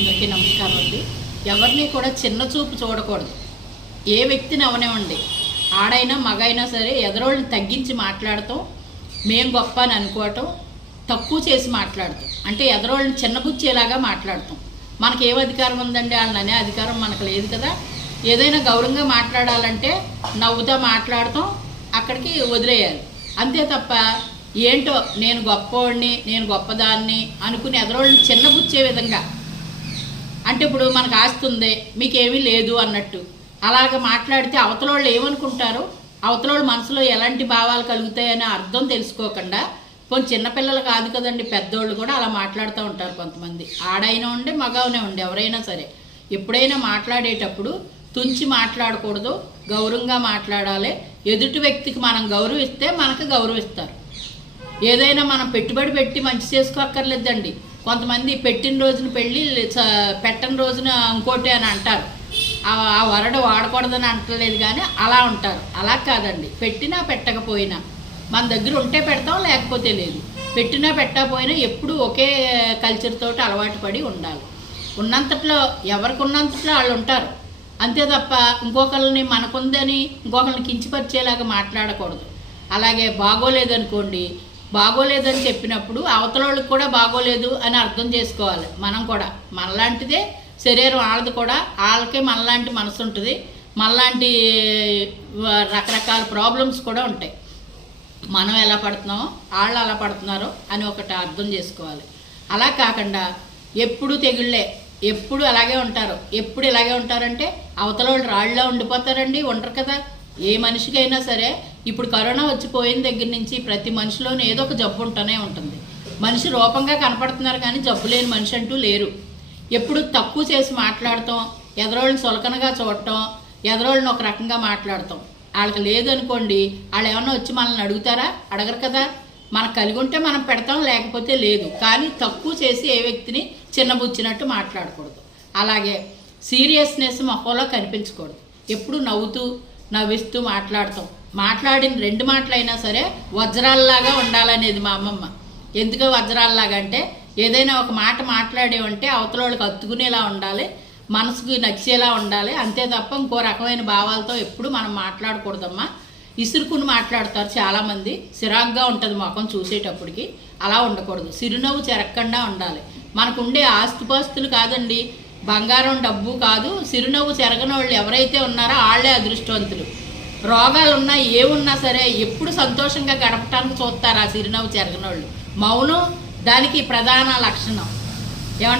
అందరికీ నమస్కారం అండి. ఎవరిని కూడా చిన్న చూపు చూడకూడదు. ఏ వ్యక్తిని అవనివ్వండి. ఆడైనా మగైనా సరే ఎదరోళ్ళని తగ్గించి మాట్లాడటం మేం గొప్ప అని అనుకోవటం తక్కువ చేసి మాట్లాడతాం అంటే ఎదరోళ్ళని చిన్నబుచ్చేలాగా మాట్లాడతాం మనకి ఏం అధికారం ఉందండి? వాళ్ళని అనే అధికారం మనకు లేదు కదా. ఏదైనా గౌరవంగా మాట్లాడాలంటే నవ్వుతా మాట్లాడటం అక్కడికి వదిలేయాలి. అంతే తప్ప ఏంటో నేను గొప్పవాడిని నేను గొప్పదాన్ని అనుకుని ఎదరోళ్ళని చిన్నబుచ్చే విధంగా అంటే ఇప్పుడు మనకు ఆస్తి ఉంది మీకేమీ లేదు అన్నట్టు. అలాగ మాట్లాడితే అవతలోళ్ళు ఏమనుకుంటారు? అవతలోళ్ళ మనసులో ఎలాంటి భావాలు కలుగుతాయని అర్థం తెలుసుకోకుండా కొంచెం చిన్నపిల్లలు కాదు కదండి పెద్దోళ్ళు కూడా అలా మాట్లాడుతూ ఉంటారు కొంతమంది. ఆడైనా ఉండే మగవనే ఉండే ఎవరైనా సరే. ఎప్పుడైనా మాట్లాడేటప్పుడు తుంచి మాట్లాడకూడదు గౌరవంగా మాట్లాడాలి. ఎదుటి వ్యక్తికి మనం గౌరవిస్తే మనకు గౌరవిస్తారు. ఏదైనా మనం పెట్టుబడి పెట్టి మంచి చేసుకోక్కర్లేదండి. కొంతమంది పెట్టిన రోజున పెళ్ళి పెట్టని రోజున ఇంకోటి అని అంటారు. ఆ వరడు వాడకూడదని అంటలేదు కానీ అలా ఉంటారు. అలా కాదండి. పెట్టినా పెట్టకపోయినా. మన దగ్గర ఉంటే పెడతాం లేకపోతే లేదు. పెట్టినా పెట్టకపోయినా ఎప్పుడు ఒకే కల్చర్ తోటి అలవాటు పడి ఉండాలి. ఉన్నంతట్లో ఎవరికి ఉన్నంతట్లో వాళ్ళు ఉంటారు. అంతే తప్ప ఇంకొకరిని మనకుందని ఇంకొకరిని కించిపరిచేలాగా మాట్లాడకూడదు. అలాగే బాగోలేదనుకోండి బాగోలేదని చెప్పినప్పుడు అవతల వాళ్ళకి కూడా బాగోలేదు అని అర్థం చేసుకోవాలి. మనం కూడా. మనలాంటిదే శరీరం వాళ్ళది కూడా. వాళ్ళకే మనలాంటి మనసు ఉంటుంది. మనలాంటి రకరకాల ప్రాబ్లమ్స్ కూడా ఉంటాయి. మనం ఎలా పడుతున్నామో వాళ్ళు అలా పడుతున్నారో అని ఒకటి అర్థం చేసుకోవాలి. అలా కాకుండా ఎప్పుడు తెగుళ్ళే ఎప్పుడు అలాగే ఉంటారు. ఎప్పుడు ఇలాగే ఉంటారంటే అవతల వాళ్ళు రాళ్ళలో ఉండిపోతారండి ఉండరు కదా. ఏ మనిషికైనా సరే ఇప్పుడు కరోనా వచ్చిపోయిన దగ్గర నుంచి ప్రతి మనిషిలోనూ ఏదో ఒక జబ్బు ఉంటూనే ఉంటుంది. మనిషి రూపంగా కనపడుతున్నారు కానీ జబ్బు లేని మనిషి అంటూ లేరు. ఎప్పుడు తక్కువ చేసి మాట్లాడటం ఎదరోళ్ళని సొలకనగా చూడటం ఎదరోళ్ళని ఒక రకంగా మాట్లాడటం వాళ్ళకి లేదనుకోండి వాళ్ళు ఏమన్నా వచ్చి మనల్ని అడుగుతారా? అడగరు కదా. మనకు కలిగి ఉంటే మనం పెడతాం లేకపోతే లేదు. కానీ తక్కువ చేసి ఏ వ్యక్తిని చిన్నబుచ్చినట్టు మాట్లాడకూడదు. అలాగే సీరియస్నెస్ మొహంలో కనిపించకూడదు. ఎప్పుడు నవ్వుతూ నవ్విస్తూ మాట్లాడతాం. మాట్లాడిన రెండు మాటలైనా సరే వజ్రాల్లాగా ఉండాలనేది మా అమ్మమ్మ. ఎందుకు వజ్రాల్లాగా అంటే ఏదైనా ఒక మాట మాట్లాడేవంటే అవతల వాళ్ళకి అత్తుకునేలా ఉండాలి మనసుకు నచ్చేలా ఉండాలి. అంతే తప్ప ఇంకో రకమైన భావాలతో ఎప్పుడు మనం మాట్లాడకూడదమ్మా. ఇసురుకుని మాట్లాడతారు చాలామంది. చిరాగ్గా ఉంటుంది ముఖం చూసేటప్పటికి. అలా ఉండకూడదు. చిరునవ్వు చెరక్కుండా ఉండాలి. మనకు ఉండే కాదండి. బంగారం డబ్బు కాదు చిరునవ్వు చెరగని వాళ్ళు ఎవరైతే ఉన్నారో వాళ్ళే అదృష్టవంతులు. రోగాలు ఉన్నా ఏమున్నా సరే ఎప్పుడు సంతోషంగా గడపటానికి చూస్తారు ఆ చిరునవ్వు చెరగని వాళ్ళు మౌనం దానికి ప్రధాన లక్షణం. ఏమంటారు?